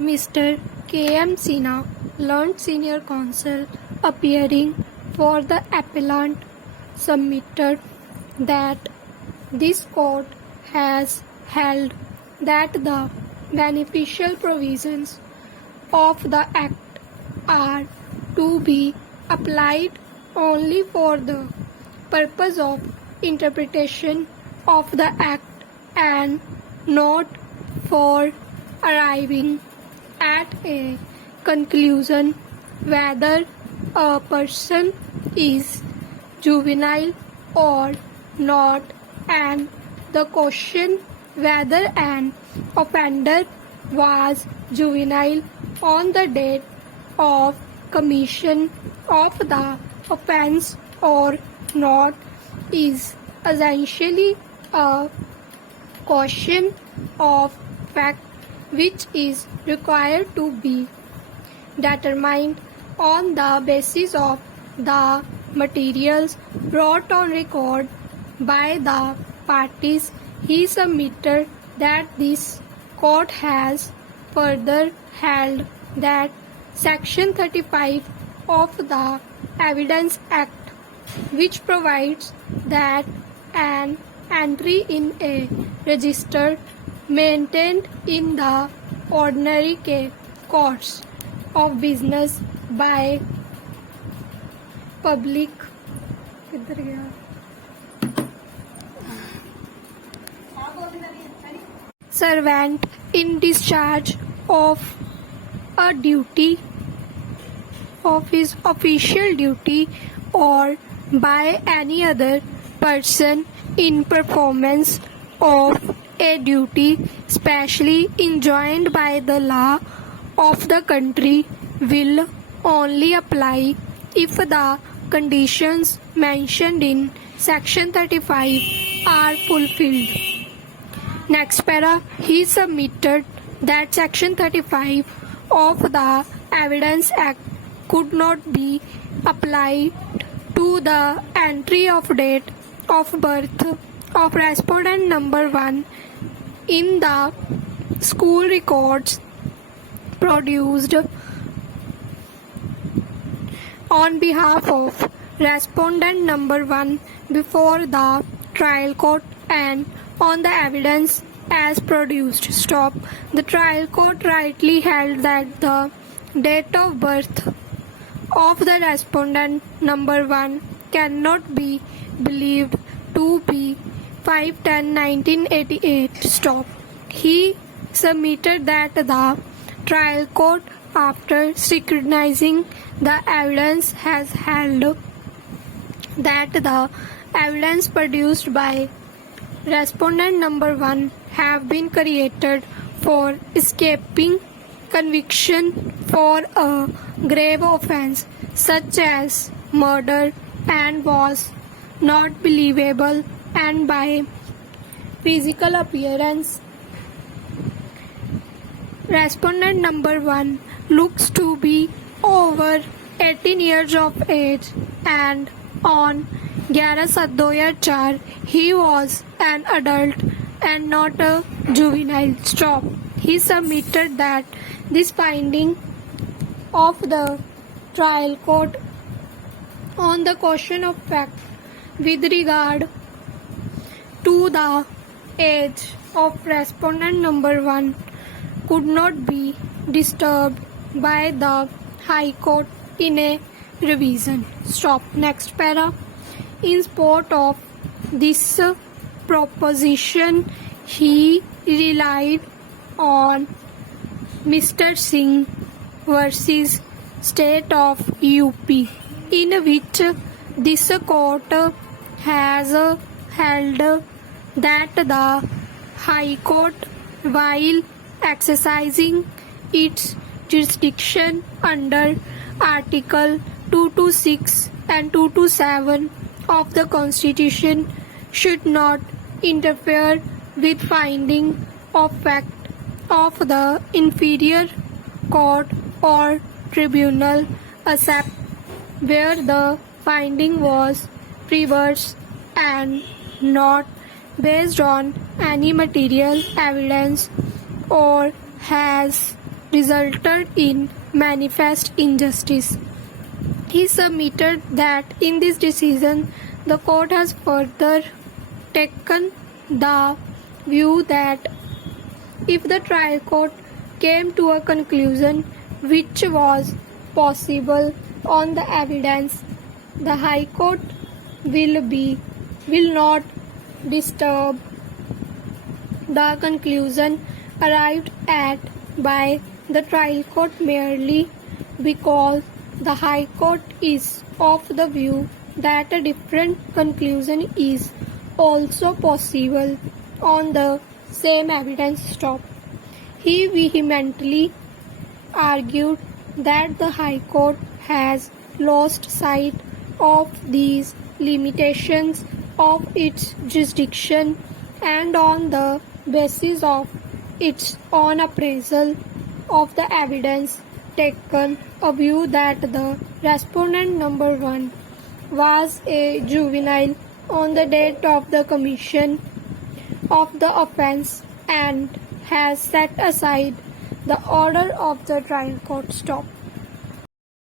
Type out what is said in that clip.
Mr. K.M. Sinha, learned senior counsel, appearing for the appellant, submitted that this court has held that the beneficial provisions of the Act are to be applied only for the purpose of interpretation of the Act and not for arriving at a conclusion whether a person is juvenile or not, and the question whether an offender was juvenile on the date of commission of the offence or not is essentially a question of fact which is required to be determined on the basis of the materials brought on record by the parties. He submitted that this court has further held that Section 35 of the Evidence Act, which provides that an entry in a register maintained in the ordinary course of business by public servant in discharge of a duty of his official duty or by any other person in performance of a duty specially enjoined by the law of the country will only apply if the conditions mentioned in Section 35 are fulfilled. Next para, he submitted that Section 35 of the Evidence Act could not be applied to the entry of date of birth of respondent number 1 in the school records produced on behalf of respondent number 1 before the trial court and on the evidence as produced. Stop. The trial court rightly held that the date of birth of the respondent number 1 cannot be believed to be 5/10/1988. Stop. He submitted that the trial court, after scrutinizing the evidence, has held that the evidence produced by respondent number 1 have been created for escaping conviction for a grave offense such as murder and was not believable, and by physical appearance respondent number 1 looks to be over 18 years of age, and on 11/7/2004 he was an adult and not a juvenile. Stop. He submitted that this finding of the trial court on the question of fact with regard to the age of respondent number 1 could not be disturbed by the High Court in a revision. Stop. Next para. In support of this proposition, he relied on Mr. Singh versus State of UP, in which this court has held that the High Court, while exercising its jurisdiction under Article 226 and 227 of the Constitution, should not interfere with finding of fact of the inferior court or tribunal, except where the finding was frivolous and not based on any material evidence or has resulted in manifest injustice. He submitted that in this decision, the court has further taken the view that if the trial court came to a conclusion which was possible on the evidence, the High Court will not disturb the conclusion arrived at by the trial court merely because the High Court is of the view that a different conclusion is also possible on the same evidence. He vehemently argued that the High Court has lost sight of these limitations of its jurisdiction and on the basis of its own appraisal of the evidence taken a view that the respondent number 1 was a juvenile on the date of the commission of the offence and has set aside the order of the trial court.